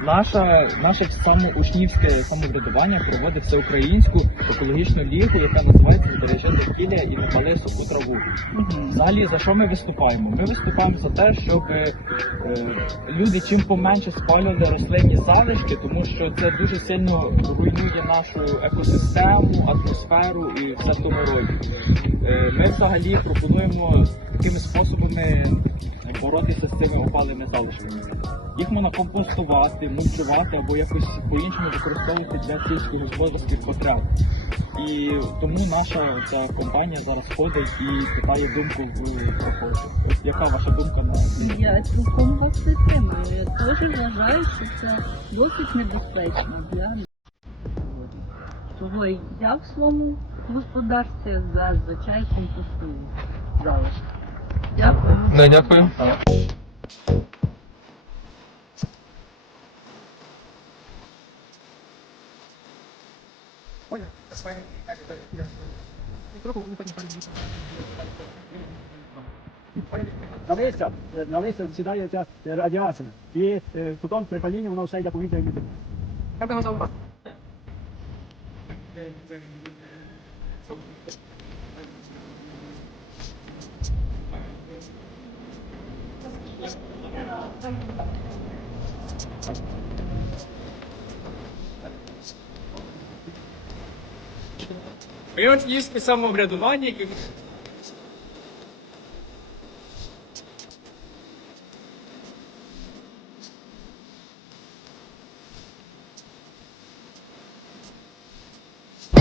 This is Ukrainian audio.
Наше учнівське самоврядування проводить всеукраїнську екологічну лігу, яка називається «Збережи довкілля і не пали суху траву». Взагалі, за що ми виступаємо? Ми виступаємо за те, щоб люди чим поменше спалювали рослинні залишки, тому що це дуже сильно руйнує нашу екосистему, атмосферу і все в тому роді. Ми взагалі пропонуємо такими способами боротися з цими опалими залишками. Їх можна компостувати, мульчувати або якось по-іншому використовувати для сільськогосподарських потреб. І тому наша ця компанія зараз ходить і питає думку в прохожих. Ось яка ваша думка на це? Я цілком вас підтримую. Я теж вважаю, що це досить небезпечно для нас. Того я в своєму господарстві зазвичай компостую залишки. Дякую. Не, дякую. На листя сідає ця радіація. І потім при палінні воно все йде повітря. Ми учнівське самоврядування